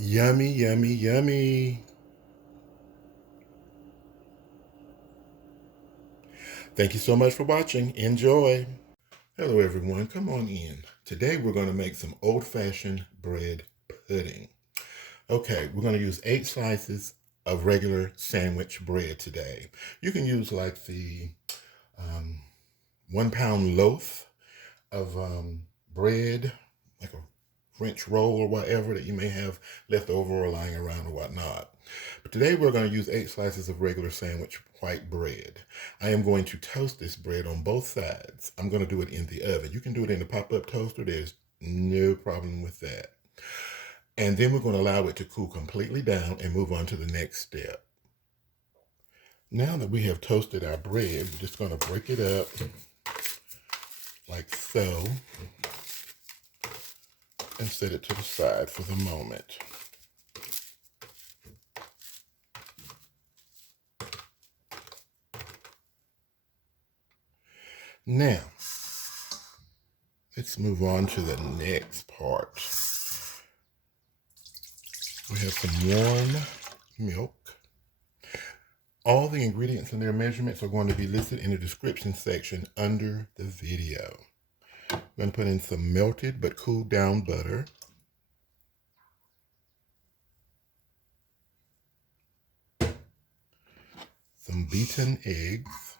Yummy, yummy, yummy. Thank you so much for watching. Enjoy. Hello, everyone. Come on in. Today, we're going to make some old-fashioned bread pudding. Okay, we're going to use 8 slices of regular sandwich bread today. You can use like the 1-pound loaf of bread, like a French roll or whatever that you may have left over or lying around or whatnot. But today we're going to use 8 slices of regular sandwich white bread. I am going to toast this bread on both sides. I'm going to do it in the oven. You can do it in the pop-up toaster. There's no problem with that. And then we're going to allow it to cool completely down and move on to the next step. Now that we have toasted our bread, we're just going to break it up like so and set it to the side for the moment. Now, let's move on to the next part. We have some warm milk. All the ingredients and their measurements are going to be listed in the description section under the video. I'm going to put in some melted but cooled down butter. Some beaten eggs.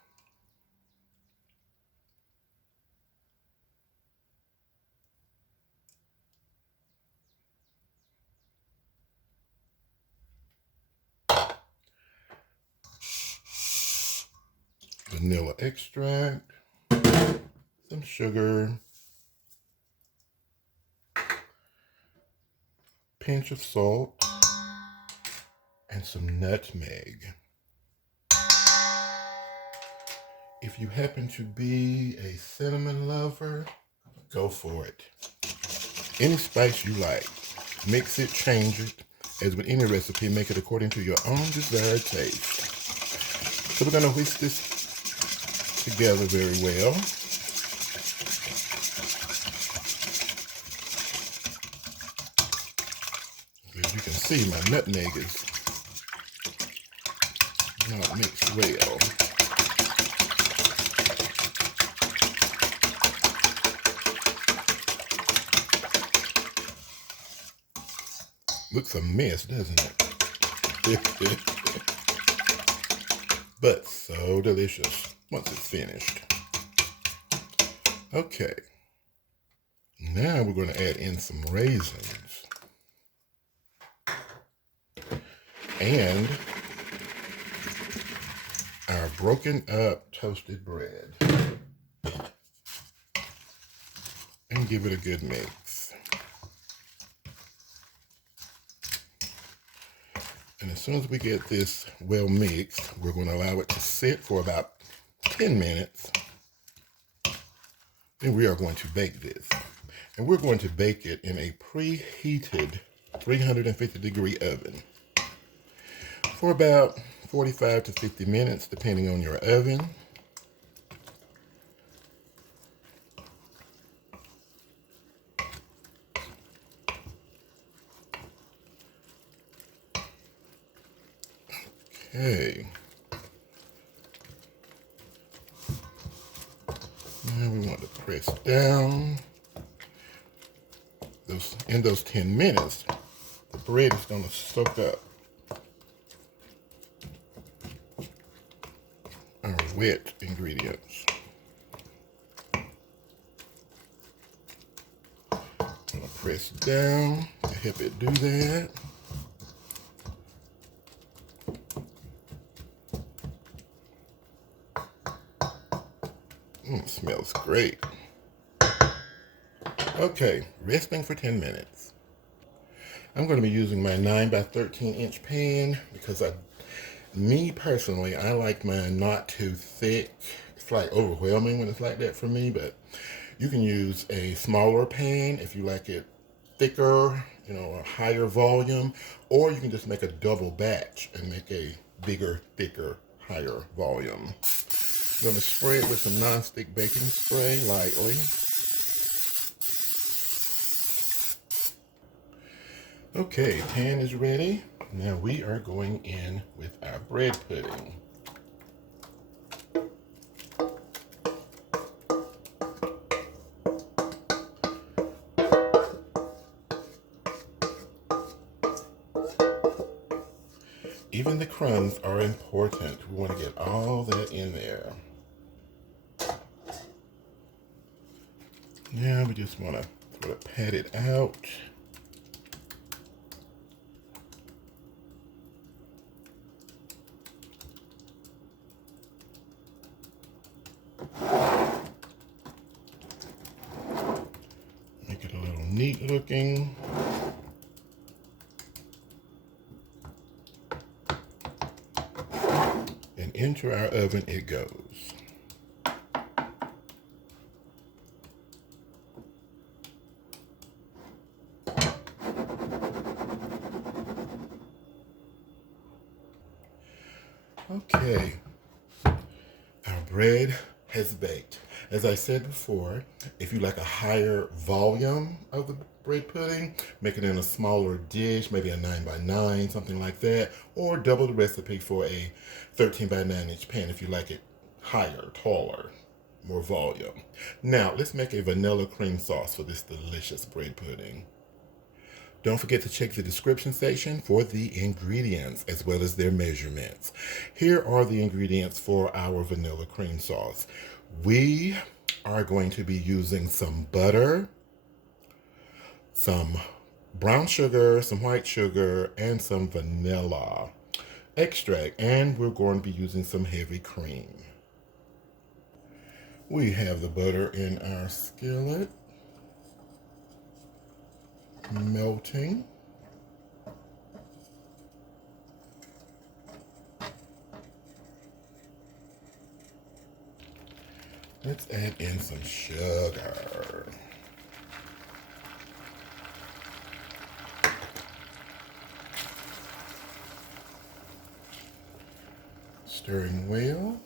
Vanilla extract. Some sugar. Pinch of salt. And some nutmeg. If you happen to be a cinnamon lover, go for it. Any spice you like. Mix it, change it. As with any recipe, make it according to your own desired taste. So we're going to whisk this together very well. As you can see, my nutmeg is not mixed well. Looks a mess, doesn't it? But so delicious once it's finished. Okay. Now we're going to add in some raisins. And our broken up toasted bread. And give it a good mix. And as soon as we get this well mixed, we're going to allow it to sit for about 10 minutes. Then we are going to bake this. And we're going to bake it in a preheated 350-degree oven for about 45 to 50 minutes, depending on your oven. Okay. Now we want to press down. In those 10 minutes, the bread is going to soak up our wet ingredients. I'm going to press down to help it do that. It smells great. Okay, resting for 10 minutes. I'm going to be using my 9 by 13 inch pan because me personally, I like mine not too thick. It's like overwhelming when it's like that for me, but you can use a smaller pan if you like it thicker, a higher volume, or you can just make a double batch and make a bigger, thicker, higher volume. I'm going to spray it with some nonstick baking spray lightly. Okay, pan is ready. Now we are going in with our bread pudding. Even the crumbs are important. We want to get all that in there. Now we just want to sort of pat it out. Make it a little neat looking. And into our oven it goes. Okay, our bread has baked. As I said before, if you like a higher volume of the bread pudding, make it in a smaller dish, maybe a 9x9, something like that, or double the recipe for a 13x9-inch pan if you like it higher, taller, more volume. Now, let's make a vanilla cream sauce for this delicious bread pudding. Don't forget to check the description section for the ingredients as well as their measurements. Here are the ingredients for our vanilla cream sauce. We are going to be using some butter, some brown sugar, some white sugar, and some vanilla extract. And we're going to be using some heavy cream. We have the butter in our skillet, melting. Let's add in some sugar. Stirring well.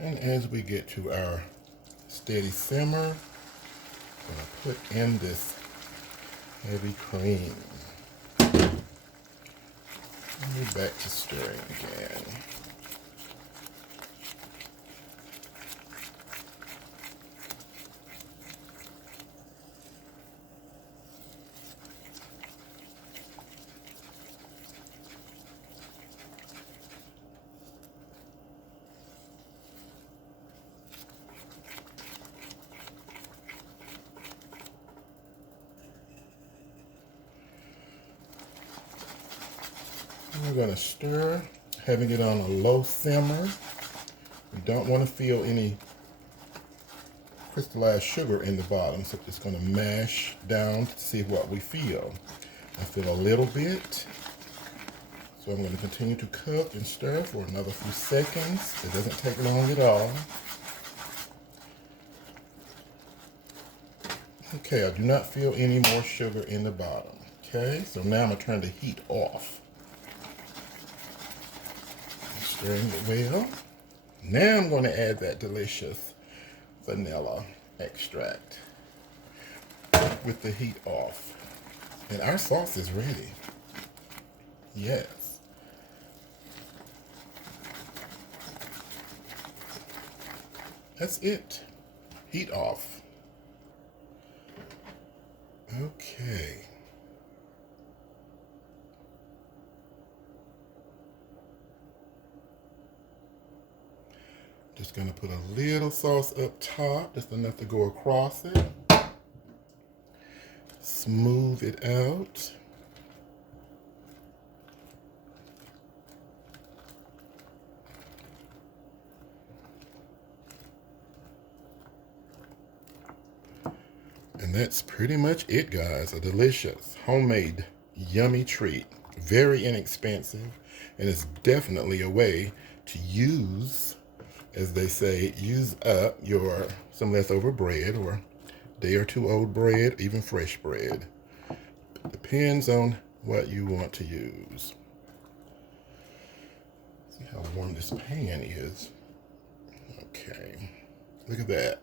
And as we get to our steady simmer, I'm going to put in this heavy cream. And we're back to stirring again. We're going to stir, having it on a low simmer. We don't want to feel any crystallized sugar in the bottom, so just going to mash down to see what we feel. I feel a little bit, so I'm going to continue to cook and stir for another few seconds. It doesn't take long at all. Okay, I do not feel any more sugar in the bottom. Okay, so now I'm going to turn the heat off. Stirring it well. Now I'm going to add that delicious vanilla extract with the heat off. And our sauce is ready. Yes. That's it. Heat off. Okay. Just gonna put a little sauce up top, just enough to go across it. Smooth it out. that's pretty much it, guys. A delicious, homemade, yummy treat. Very inexpensive, and it's definitely a way to use, as they say, use up some leftover bread or day or two old bread, even fresh bread. Depends on what you want to use. See how warm this pan is. Okay, look at that.